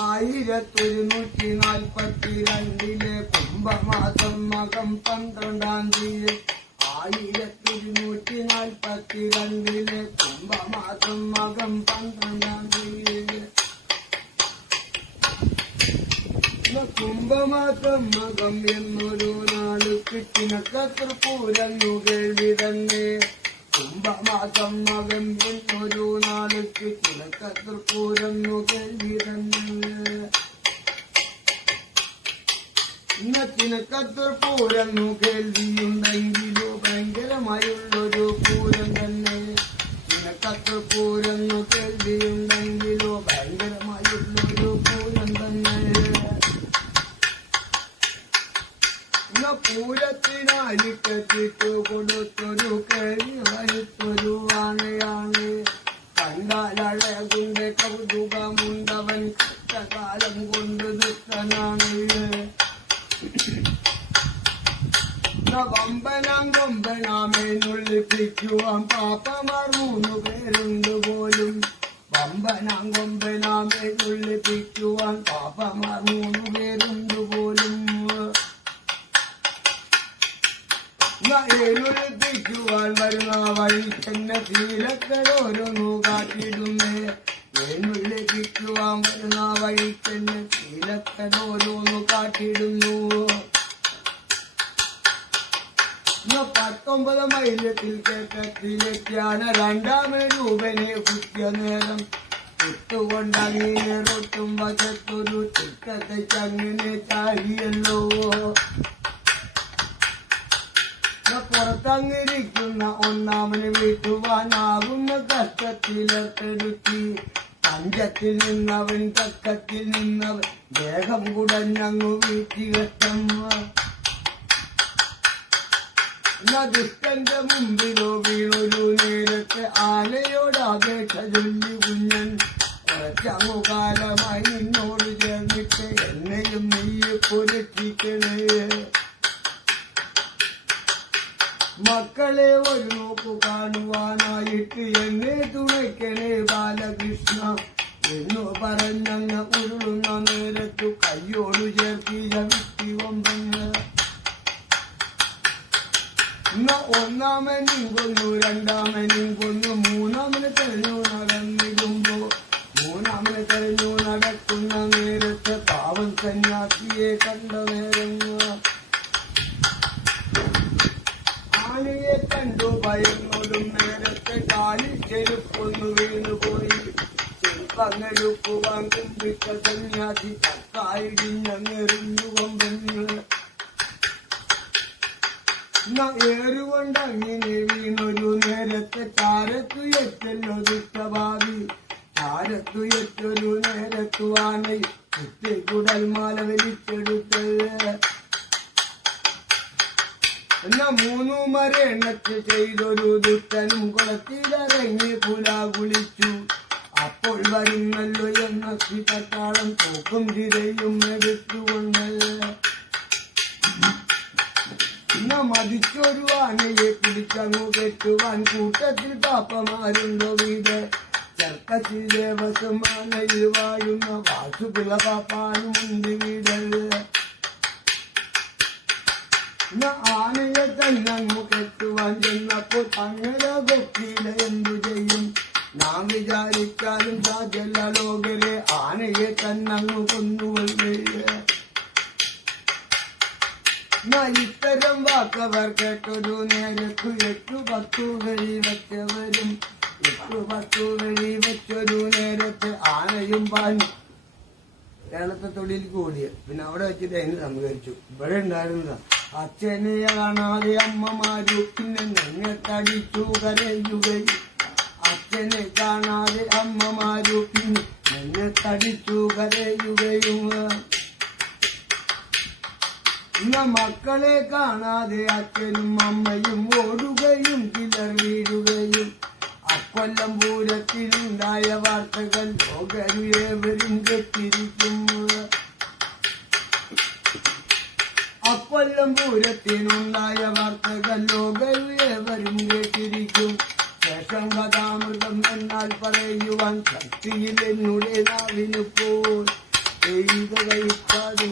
ആയിരത്തൊരുന്നൂറ്റി നാൽപ്പത്തി രണ്ടിലെ കുംഭമാസം മകം പന്ത്രണ്ടാം തീയതി. ആയിരത്തൊരുന്നൂറ്റി നാൽപ്പത്തി രണ്ടിലെ കുംഭമാസം മകം പന്ത്രണ്ടാം തീയതി. കുംഭമാസം മകം എന്നൊരു നാട് കിട്ടിനക്കത്ര പൂരന്നു കേൾവി ഇന്നത്തിനക്കത്ര പൂരന്നു കേൾവിയുണ്ടെങ്കിലോ ഭയങ്കരമായുള്ളൊരു പൂരം തന്നെ. നിനക്കത്ര പൂരന്നു കേൾവിയുണ്ടെങ്കിലോ ഭയങ്കരമായുള്ളൊരു പൂരം തന്നെ. ഇന്ന പൂരത്തിനായി കെട്ടിട്ട് കൊടുത്തൊരു കേൾവി വരുത്തൊരു ആണയാണ് കണ്ടാലഴകുണ്ട് കൗതുകമുണ്ടവൻ കാലം കൊണ്ട് ദുഃഖനാണ് വമ്പനാം കൊമ്പനാമേനുള്ളിപ്പിക്കുവാൻ പാപ്പമാർ മൂന്നു പേരുണ്ട് പോലും. വമ്പനാം കൊമ്പനാമേനുള്ളിപ്പിക്കുവാൻ പാപ്പമാർ മൂന്നു പേരുണ്ട് പോലും. ഏനുള്ളിപ്പിക്കുവാൻ വരുന്ന വഴി തന്നെ തീരക്കരോരോന്നു കാട്ടിടുന്നേ ഏനുള്ളിപ്പിക്കുവാൻ വരുന്ന വഴി തന്നെ തീരക്കരോരോന്നു കാട്ടിടുന്നു പത്തൊമ്പത് മൈലത്തിൽ കേക്കത്തിലെത്തിയാണ് രണ്ടാമത് രൂപനെ കുത്തിയ നേരം ഇട്ടുകൊണ്ടങ്ങീറൊട്ടും വശത്തൊരു ചിക്കത്തെ ചങ്ങനെ ചാടിയല്ലോ ഇന്ന് പുറത്തങ്ങിരിക്കുന്ന ഒന്നാമന് വീട്ടുവാനാകുന്ന കഷ്ടത്തിലെടുത്തി പഞ്ചത്തിൽ നിന്നവൻ തക്കത്തിൽ നിന്നവൻ ദേഹം കുടഞ്ഞങ്ങു വീട്ടിലെത്തം. ദുഷ്ടന്റെ മുമ്പിലോ വീണൊരു നേരത്തെ ആനയോട് അപേക്ഷ ചൊല്ലി കുഞ്ഞൻ. കുറച്ചങ്ങു നിന്നോട് ചേർന്നിട്ട് എന്നെയും നീയെ പൊരുത്തിക്കണേ. മക്കളെ ഒരു നോക്കു കാണുവാനായിട്ട് എന്നെ തുണയ്ക്കണേ ബാലകൃഷ്ണ. എന്നു പറഞ്ഞങ്ങ ഉരുളുന്ന നേരത്തു കയ്യോട് ചേർത്തി ജവിത്തി വമ്പങ്ങ്. ഇന്ന് ഒന്നാമനും കൊന്നു രണ്ടാമനും കൊന്നു മൂന്നാമനെ തെരഞ്ഞു നടന്നിടുമ്പോ മൂന്നാമന് തെരഞ്ഞു നടക്കുന്ന നേരത്തെ പാവൻ സന്യാസിയെ കണ്ട നേരങ്ങ. ആനയെ കണ്ടു ഭയങ്ങളും നേരത്തെ കാലി ചെരുപ്പൊന്നു വീണുപോയി. ചെരുപ്പങ്ങഴുപ്പ് വാങ്ങിപ്പിച്ച സന്യാസി തക്കായിടിഞ്ഞെറിഞ്ഞു കൊമ്പഞ്ഞ് ഏറുകൊണ്ട് വീണൊരു നേരത്തെ താരത്തു എത്തല്ലോ ദുഷ്ടഭാവി താരത്തു എത്തൊരു നേരത്തു ആനയിൽ കുടൽ മാല വലിച്ചെടുത്ത്. എന്നാ മൂന്നു മരണത്ത് ചെയ്തൊരു ദുഷ്ടനും കുളത്തിലിറങ്ങി പുല കുളിച്ചു. അപ്പോൾ വരുന്നല്ലോ എന്ന പട്ടാളം തോക്കും തിരയും എടുത്തുകൊണ്ട്. ഇന്ന മതിച്ചൊരു ആനയെ പിടിച്ചങ്ങു കെട്ടുവാൻ കൂട്ടത്തിൽ പാപ്പമാരുണ്ടോ വീട്? ചർക്കത്തിൽ ദേവസ്വം ആനയിൽ വാഴുന്ന വാസുപിള്ള പാപ്പാനും ഉണ്ട് വീട്. ഇന്ന ആനയെ തന്നെ അങ്ങു കെട്ടുവാൻ ചെന്നപ്പോൾ അങ്ങനെ കൊക്കീല എന്തു ചെയ്യും? നാം വിചാരിച്ചാലും സാധ്യല്ല ലോകരെ ആനയെ തന്നെ അങ്ങ് കൊന്നുകൊള്ളേ ഇത്തരം വാക്കവർ കേട്ടൊരു നേരത്തു എട്ടു പത്തു വഴി വെച്ചവരും എട്ടു പത്തു വഴി വെച്ചൊരു നേരത്ത് ആനയും പാഞ്ഞു. കേരളത്തെ തൊഴിൽ കൂടിയ. പിന്നെ അവിടെ വെച്ചിട്ട് അതിന് സംഹരിച്ചു. ഇവിടെ ഉണ്ടായിരുന്നതാ അച്ഛനെ കാണാതെ അമ്മമാരു പിന്നെ ഞങ്ങൾ തടിച്ചു കരയുകയും. അച്ഛനെ കാണാതെ അമ്മമാരു പിന്നെ ഞങ്ങൾ തടിച്ചു കരയുകയും. ഇന്ന മക്കളെ കാണാതെ അച്ഛനും അമ്മയും ഓടുകയും ചിലർ വീഴുകയും. അക്കൊല്ലം പൂരത്തിലുണ്ടായ വാർത്തകൾ ലോകരുയേവരും കെട്ടിരിക്കുന്നു. അക്കൊല്ലം പൂരത്തിനുണ്ടായ വാർത്തകൾ ലോകരുയേവരും കേട്ടിരിക്കും. ശേഷം കഥാമൃതം എന്നാൽ പറയുവാൻ ശക്തിയിൽ എന്നുടേതാവിന് പോയി ചെയ്ത കഴിക്കാതെ